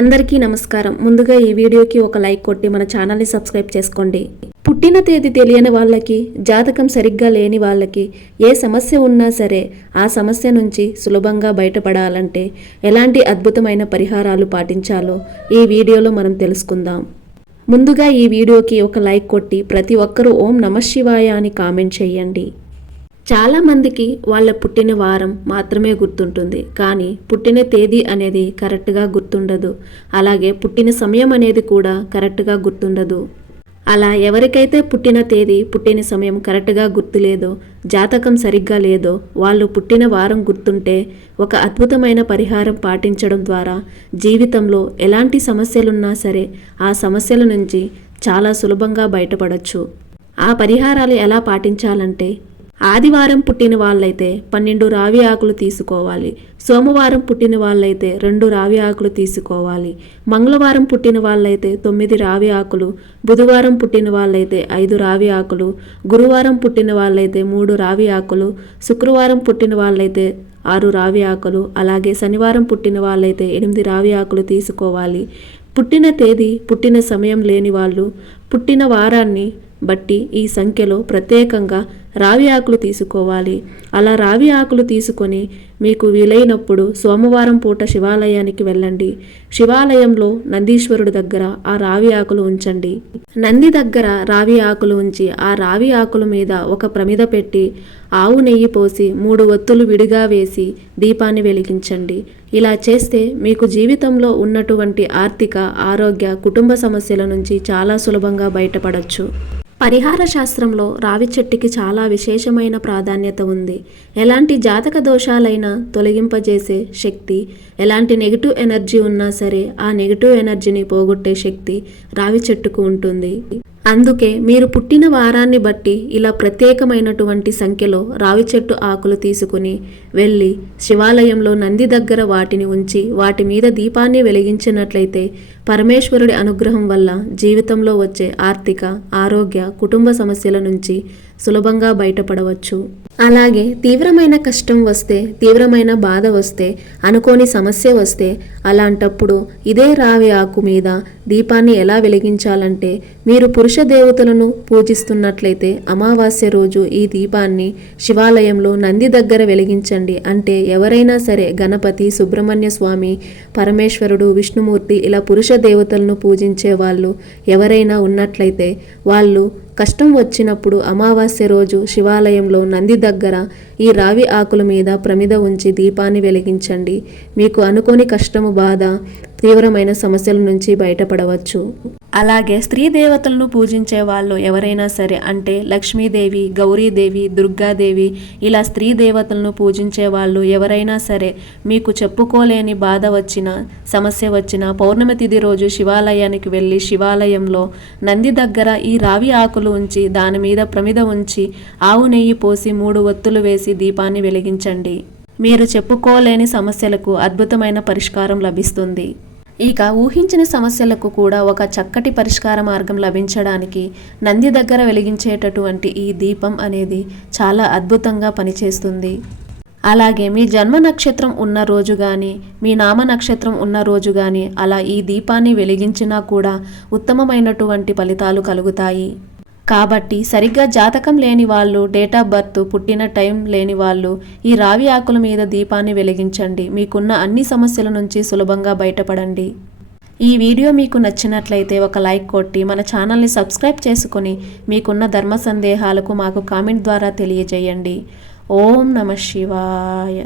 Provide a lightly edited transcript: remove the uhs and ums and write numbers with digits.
అందరికీ నమస్కారం. ముందుగా ఈ వీడియోకి ఒక లైక్ కొట్టి మన ఛానల్ని సబ్స్క్రైబ్ చేసుకోండి. పుట్టిన తేదీ తెలియని వాళ్ళకి, జాతకం సరిగ్గా లేని వాళ్ళకి ఏ సమస్య ఉన్నా సరే ఆ సమస్య నుంచి సులభంగా బయటపడాలంటే ఎలాంటి అద్భుతమైన పరిహారాలు పాటించాలో ఈ వీడియోలో మనం తెలుసుకుందాం. ముందుగా ఈ వీడియోకి ఒక లైక్ కొట్టి ప్రతి ఒక్కరూ ఓం నమః శివాయ అని కామెంట్ చేయండి. చాలామందికి వాళ్ళ పుట్టిన వారం మాత్రమే గుర్తుంటుంది, కానీ పుట్టిన తేదీ అనేది కరెక్ట్గా గుర్తుండదు. అలాగే పుట్టిన సమయం అనేది కూడా కరెక్ట్గా గుర్తుండదు. అలా ఎవరికైతే పుట్టిన తేదీ, పుట్టిన సమయం కరెక్ట్గా గుర్తులేదో, జాతకం సరిగ్గా లేదో వాళ్ళు పుట్టిన వారం గుర్తుంటే ఒక అద్భుతమైన పరిహారం పాటించడం ద్వారా జీవితంలో ఎలాంటి సమస్యలున్నా సరే ఆ సమస్యల నుంచి చాలా సులభంగా బయటపడవచ్చు. ఆ పరిహారాలు ఎలా పాటించాలంటే, ఆదివారం పుట్టిన వాళ్ళైతే 12 రావి ఆకులు తీసుకోవాలి. సోమవారం పుట్టిన వాళ్ళైతే 2 రావి ఆకులు తీసుకోవాలి. మంగళవారం పుట్టిన వాళ్ళైతే 9 రావి ఆకులు, బుధవారం పుట్టిన వాళ్ళైతే 5 రావి ఆకులు, గురువారం పుట్టిన వాళ్ళైతే 3 రావి ఆకులు, శుక్రవారం పుట్టిన వాళ్ళైతే 6 రావి ఆకులు, అలాగే శనివారం పుట్టిన వాళ్ళైతే 8 రావి ఆకులు తీసుకోవాలి. పుట్టిన తేదీ, పుట్టిన సమయం లేని వాళ్ళు పుట్టిన వారాన్ని బట్టి ఈ సంఖ్యలో ప్రత్యేకంగా రావి ఆకులు తీసుకోవాలి. అలా రావి ఆకులు తీసుకొని మీకు వీలైనప్పుడు సోమవారం పూట శివాలయానికి వెళ్ళండి. శివాలయంలో నందీశ్వరుడి దగ్గర ఆ రావి ఆకులు ఉంచండి. నంది దగ్గర రావి ఆకులు ఉంచి ఆ రావి ఆకుల మీద ఒక ప్రమిద పెట్టి ఆవు నెయ్యి పోసి 3 ఒత్తులు విడిగా వేసి దీపాన్ని వెలిగించండి. ఇలా చేస్తే మీకు జీవితంలో ఉన్నటువంటి ఆర్థిక, ఆరోగ్య, కుటుంబ సమస్యల నుంచి చాలా సులభంగా బయటపడవచ్చు. పరిహార శాస్త్రంలో రావి చెట్టుకి చాలా విశేషమైన ప్రాధాన్యత ఉంది. ఎలాంటి జాతక దోషాలైనా తొలగింపజేసే శక్తి, ఎలాంటి నెగిటివ్ ఎనర్జీ ఉన్నా సరే ఆ నెగిటివ్ ఎనర్జీని పోగొట్టే శక్తి రావి చెట్టుకు ఉంటుంది. అందుకే మీరు పుట్టిన వారాన్ని బట్టి ఇలా ప్రత్యేకమైనటువంటి సంఖ్యలో రావి చెట్టు ఆకులు తీసుకుని వెళ్ళి శివాలయంలో నంది దగ్గర వాటిని ఉంచి వాటి మీద దీపాన్ని వెలిగించినట్లయితే పరమేశ్వరుడి అనుగ్రహం వల్ల జీవితంలో వచ్చే ఆర్థిక, ఆరోగ్య, కుటుంబ సమస్యల నుంచి సులభంగా బయటపడవచ్చు. అలాగే తీవ్రమైన కష్టం వస్తే, తీవ్రమైన బాధ వస్తే, అనుకోని సమస్య వస్తే అలాంటప్పుడు ఇదే రావి ఆకు మీద దీపాన్ని ఎలా వెలిగించాలంటే, మీరు పురుష దేవతలను పూజిస్తున్నట్లయితే అమావాస్య రోజు ఈ దీపాన్ని శివాలయంలో నంది దగ్గర వెలిగించండి. అంటే ఎవరైనా సరే గణపతి, సుబ్రహ్మణ్య స్వామి, పరమేశ్వరుడు, విష్ణుమూర్తి ఇలా పురుష దేవతలను పూజించే వాళ్ళు ఎవరైనా ఉన్నట్లయితే వాళ్ళు కష్టం వచ్చినప్పుడు అమావాస్య రోజు శివాలయంలో నంది దగ్గర ఈ రావి ఆకుల మీద ప్రమిద ఉంచి దీపాన్ని వెలిగించండి. మీకు అనుకోని కష్టము, బాధ, తీవ్రమైన సమస్యల నుంచి బయటపడవచ్చు. అలాగే స్త్రీ దేవతలను పూజించే వాళ్ళు ఎవరైనా సరే, అంటే లక్ష్మీదేవి, గౌరీదేవి, దుర్గాదేవి ఇలా స్త్రీ దేవతలను పూజించే వాళ్ళు ఎవరైనా సరే మీకు చెప్పుకోలేని బాధ వచ్చినా, సమస్య వచ్చినా పౌర్ణమి తిథి రోజు శివాలయానికి వెళ్ళి శివాలయంలో నంది దగ్గర ఈ రావి ఆకులు ఉంచి దాని మీద ప్రమిద ఉంచి ఆవు నెయ్యి పోసి 3 ఒత్తులు వేసి దీపాన్ని వెలిగించండి. మీరు చెప్పుకోలేని సమస్యలకు అద్భుతమైన పరిష్కారం లభిస్తుంది. ఇక ఊహించిన సమస్యలకు కూడా ఒక చక్కటి పరిష్కార మార్గం లభించడానికి నంది దగ్గర వెలిగించేటటువంటి ఈ దీపం అనేది చాలా అద్భుతంగా పనిచేస్తుంది. అలాగే మీ జన్మ నక్షత్రం ఉన్న రోజు కానీ, మీ నామ నక్షత్రం ఉన్న రోజు కానీ అలా ఈ దీపాన్ని వెలిగించినా కూడా ఉత్తమమైనటువంటి ఫలితాలు కలుగుతాయి. కాబట్టి సరిగ్గా జాతకం లేని వాళ్ళు, డేట్ ఆఫ్ బర్త్, పుట్టిన టైం లేని వాళ్ళు ఈ రావి ఆకుల మీద దీపాన్ని వెలిగించండి. మీకున్న అన్ని సమస్యల నుంచి సులభంగా బయటపడండి. ఈ వీడియో మీకు నచ్చినట్లయితే ఒక లైక్ కొట్టి మన ఛానల్ని సబ్స్క్రైబ్ చేసుకొని మీకున్న ధర్మ సందేహాలకు మాకు కామెంట్ ద్వారా తెలియజేయండి. ఓం నమః శివాయ.